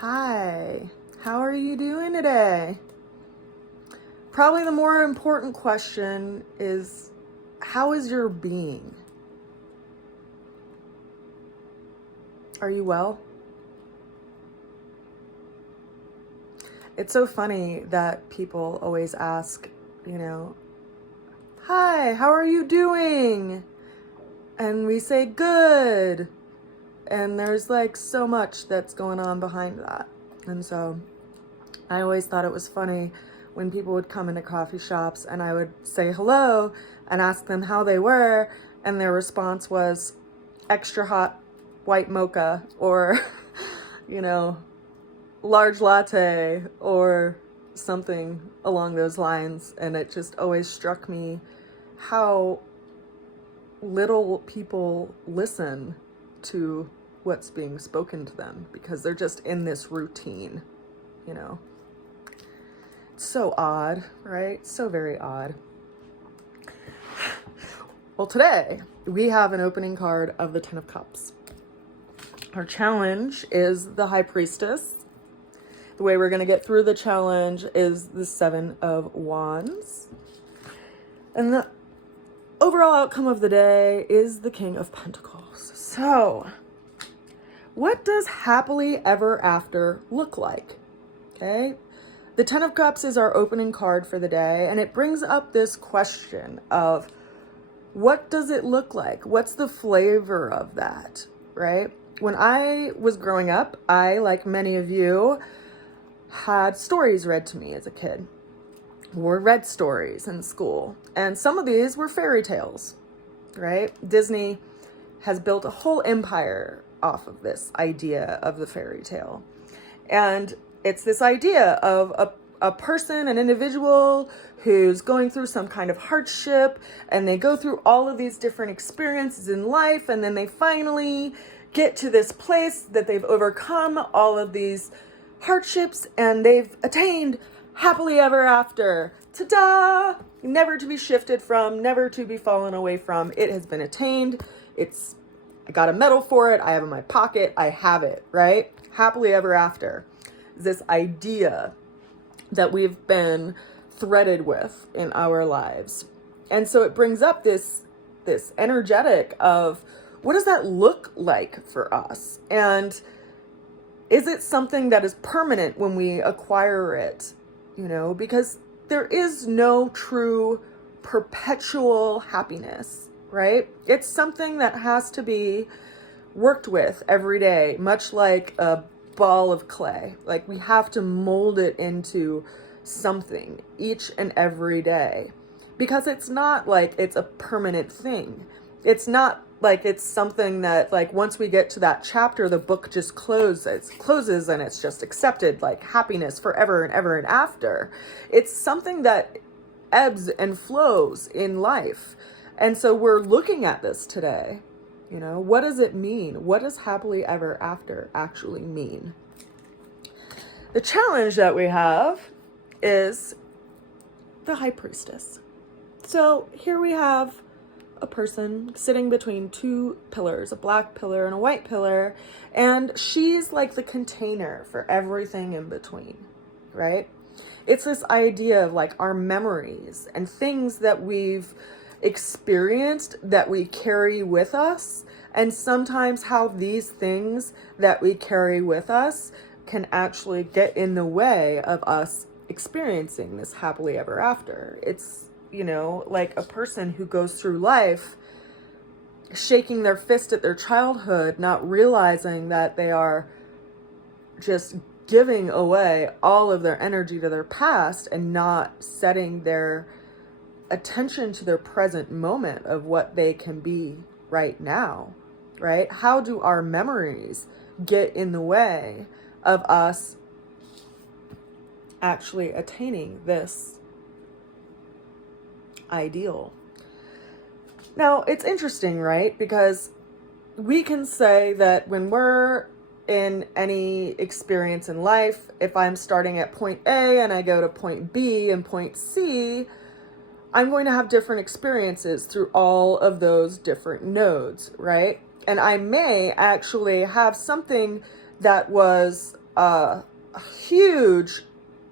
Hi, how are you doing today? Probably the more important question is, how is your being? Are you well? It's so funny that people always ask, hi, how are you doing? And we say good. And there's like so much that's going on behind that. And so I always thought it was funny when people would come into coffee shops and I would say hello and ask them how they were, and their response was extra hot white mocha or, large latte or something along those lines. And it just always struck me how little people listen to what's being spoken to them because they're just in this routine, So odd, right? So very odd. Well, today we have an opening card of the Ten of Cups. Our challenge is the High Priestess. The way we're going to get through the challenge is the Seven of Wands. And the overall outcome of the day is the King of Pentacles. So, what does happily ever after look like? Okay. The Ten of Cups is our opening card for the day, and it brings up this question of what does it look like? What's the flavor of that, right? When I was growing up, I, like many of you, had stories read to me as a kid, or read stories in school. And some of these were fairy tales, right? Disney has built a whole empire off of this idea of the fairy tale. And it's this idea of a person, an individual who's going through some kind of hardship, and they go through all of these different experiences in life, and then they finally get to this place that they've overcome all of these hardships and they've attained happily ever after. Ta-da! Never to be shifted from, never to be fallen away from. It has been attained. I got a medal for it. I have it in my pocket. I have it, right? Happily ever after. This idea that we've been threaded with in our lives. And so it brings up this energetic of, what does that look like for us? And is it something that is permanent when we acquire it? Because there is no true perpetual happiness, right? It's something that has to be worked with every day, much like a ball of clay. Like, we have to mold it into something each and every day, because it's not like it's a permanent thing. It's not like it's something that, like, once we get to that chapter, the book just closes and it's just accepted, like happiness forever and ever and after. It's something that ebbs and flows in life. And so we're looking at this today. What does it mean? What does happily ever after actually mean? The challenge that we have is the High Priestess. So here we have a person sitting between two pillars, a black pillar and a white pillar, and she's like the container for everything in between, right? It's this idea of like our memories and things that we've experienced that we carry with us, and sometimes how these things that we carry with us can actually get in the way of us experiencing this happily ever after. It's, like a person who goes through life shaking their fist at their childhood, not realizing that they are just giving away all of their energy to their past and not setting their attention to their present moment of what they can be right now, right? How do our memories get in the way of us actually attaining this ideal? Now, it's interesting, right? Because we can say that when we're in any experience in life, if I'm starting at point A and I go to point B and point C, I'm going to have different experiences through all of those different nodes, right? And I may actually have something that was a huge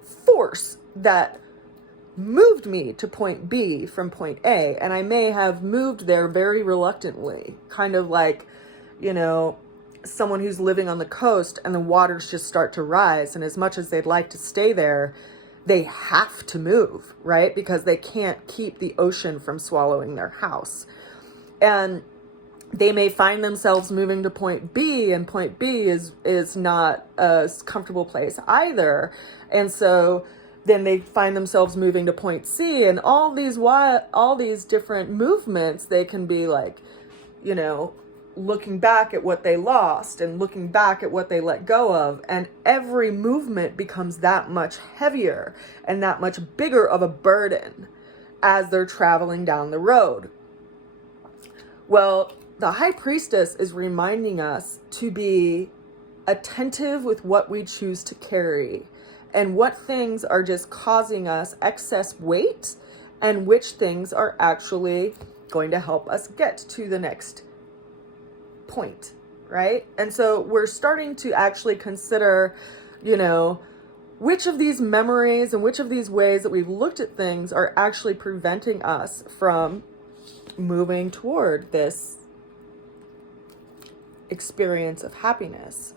force that moved me to point B from point A, and I may have moved there very reluctantly, kind of like, you know, someone who's living on the coast and the waters just start to rise, and as much as they'd like to stay there, they have to move, right? Because they can't keep the ocean from swallowing their house. And they may find themselves moving to point B, and point B is not a comfortable place either. And so then they find themselves moving to point C, and all these different movements, they can be like, you know, looking back at what they lost and looking back at what they let go of. And every movement becomes that much heavier and that much bigger of a burden as they're traveling down the road. Well, the High Priestess is reminding us to be attentive with what we choose to carry and what things are just causing us excess weight and which things are actually going to help us get to the next point, right? And so we're starting to actually consider, you know, which of these memories and which of these ways that we've looked at things are actually preventing us from moving toward this experience of happiness.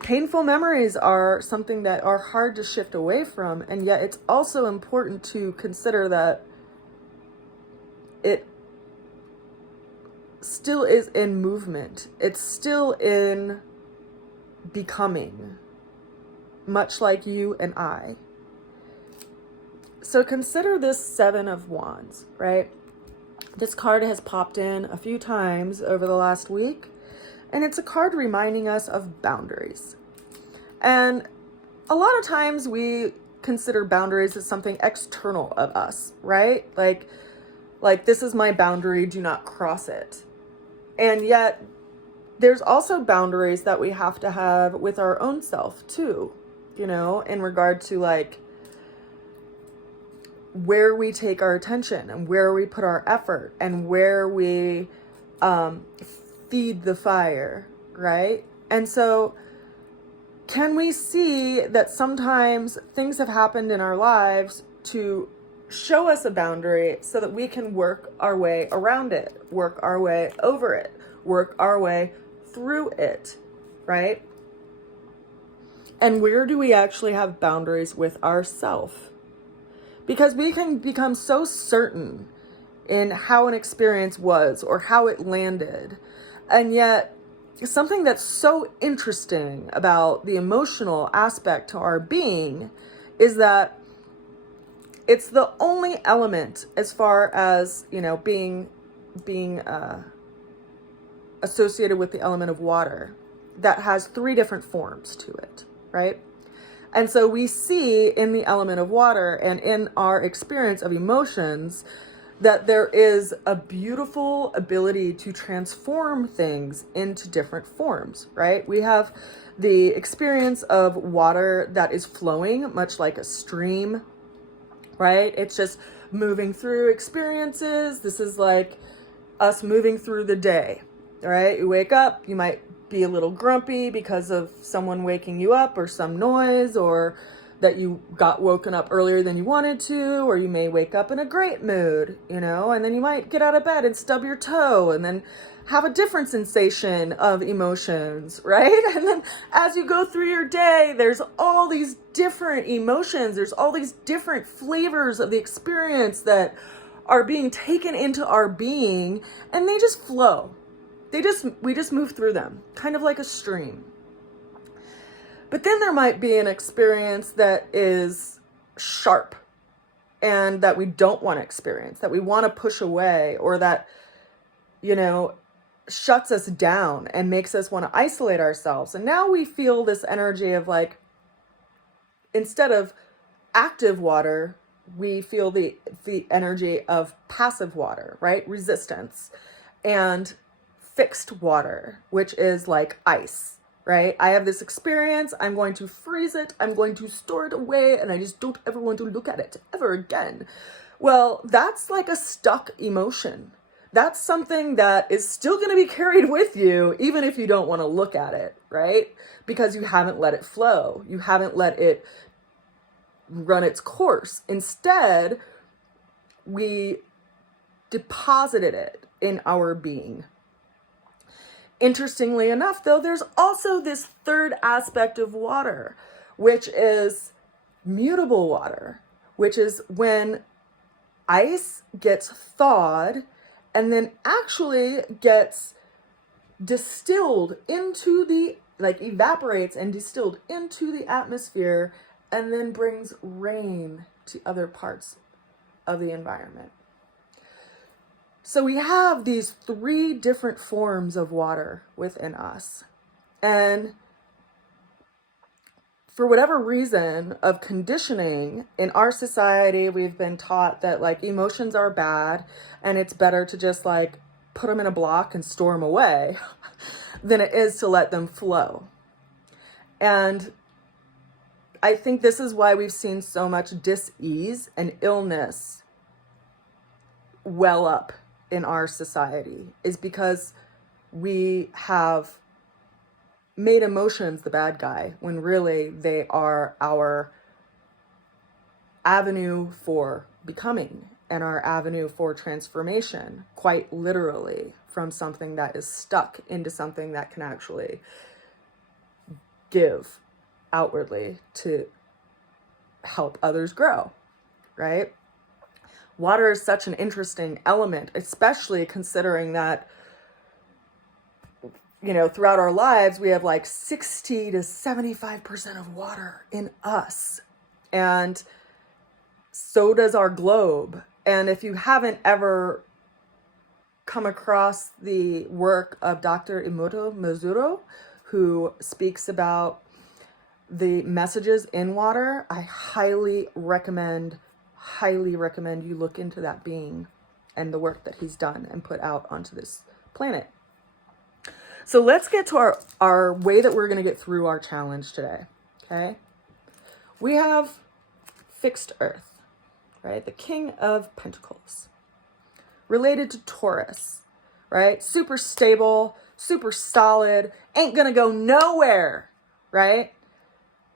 Painful memories are something that are hard to shift away from, and yet it's also important to consider that it still is in movement. It's still in becoming, much like you and I. So consider this Seven of Wands, right? This card has popped in a few times over the last week, and it's a card reminding us of boundaries. And a lot of times we consider boundaries as something external of us, right? Like this is my boundary, do not cross it. And yet there's also boundaries that we have to have with our own self too, you know, in regard to like where we take our attention and where we put our effort and where we feed the fire, right? And so can we see that sometimes things have happened in our lives to show us a boundary so that we can work our way around it, work our way over it, work our way through it, right? And where do we actually have boundaries with ourselves? Because we can become so certain in how an experience was or how it landed. And yet something that's so interesting about the emotional aspect to our being is that it's the only element, as far as, you know, being associated with the element of water, that has three different forms to it, right? And so we see in the element of water and in our experience of emotions that there is a beautiful ability to transform things into different forms, right? We have the experience of water that is flowing, much like a stream, right? It's just moving through experiences. This is like us moving through the day, right? You wake up, you might be a little grumpy because of someone waking you up or some noise, or that you got woken up earlier than you wanted to, or you may wake up in a great mood, you know, and then you might get out of bed and stub your toe and then have a different sensation of emotions, right? And then as you go through your day, there's all these different emotions. There's all these different flavors of the experience that are being taken into our being, and they just flow. We just move through them, kind of like a stream. But then there might be an experience that is sharp and that we don't want to experience, that we want to push away, or that, you know, shuts us down and makes us want to isolate ourselves. And now we feel this energy of like, instead of active water, we feel the energy of passive water, right? Resistance. And fixed water, which is like ice, right? I have this experience, I'm going to freeze it, I'm going to store it away, and I just don't ever want to look at it ever again. Well, that's like a stuck emotion, that's something that is still going to be carried with you, even if you don't want to look at it, right? Because you haven't let it flow. You haven't let it run its course. Instead, we deposited it in our being. Interestingly enough, though, there's also this third aspect of water, which is mutable water, which is when ice gets thawed and then actually gets distilled into the, like evaporates and distilled into the atmosphere, and then brings rain to other parts of the environment. So we have these three different forms of water within us. And for whatever reason of conditioning in our society, we've been taught that like emotions are bad and it's better to just like put them in a block and store them away than it is to let them flow. And I think this is why we've seen so much dis-ease and illness well up in our society, is because we have made emotions the bad guy when really they are our avenue for becoming and our avenue for transformation, quite literally, from something that is stuck into something that can actually give outwardly to help others grow, right? Water is such an interesting element, especially considering that, you know, throughout our lives, we have like 60 to 75% of water in us. And so does our globe. And if you haven't ever come across the work of Dr. Emoto Mazuro, who speaks about the messages in water, I highly recommend you look into that being and the work that he's done and put out onto this planet. So let's get to our way that we're going to get through our challenge today. Okay. We have fixed earth, right? The King of Pentacles, related to Taurus, right? Super stable, super solid, ain't going to go nowhere, right?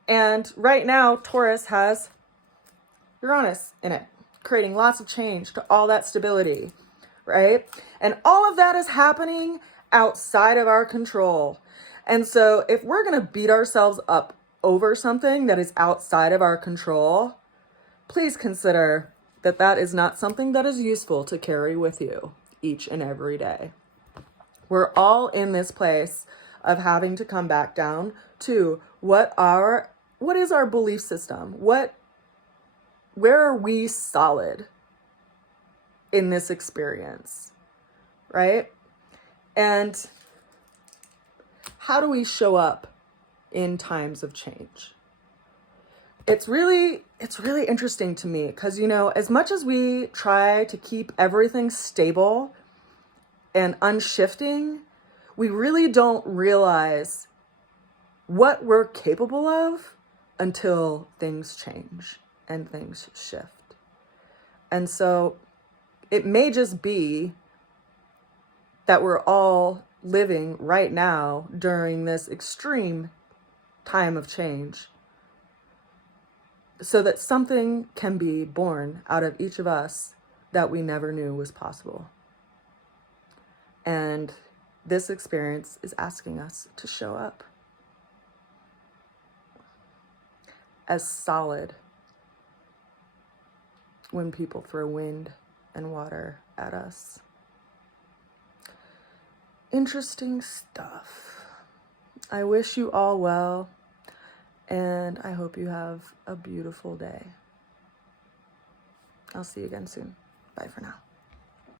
And right now, Taurus has Uranus in it, creating lots of change to all that stability, right? And all of that is happening outside of our control. And so if we're going to beat ourselves up over something that is outside of our control, please consider that that is not something that is useful to carry with you each and every day. We're all in this place of having to come back down to what is our belief system? Where are we solid in this experience, right? And how do we show up in times of change? It's really interesting to me because, you know, as much as we try to keep everything stable and unshifting, we really don't realize what we're capable of until things change and things shift. And so it may just be that we're all living right now during this extreme time of change, so that something can be born out of each of us that we never knew was possible. And this experience is asking us to show up as solid when people throw wind and water at us. Interesting stuff. I wish you all well, and I hope you have a beautiful day. I'll see you again soon. Bye for now.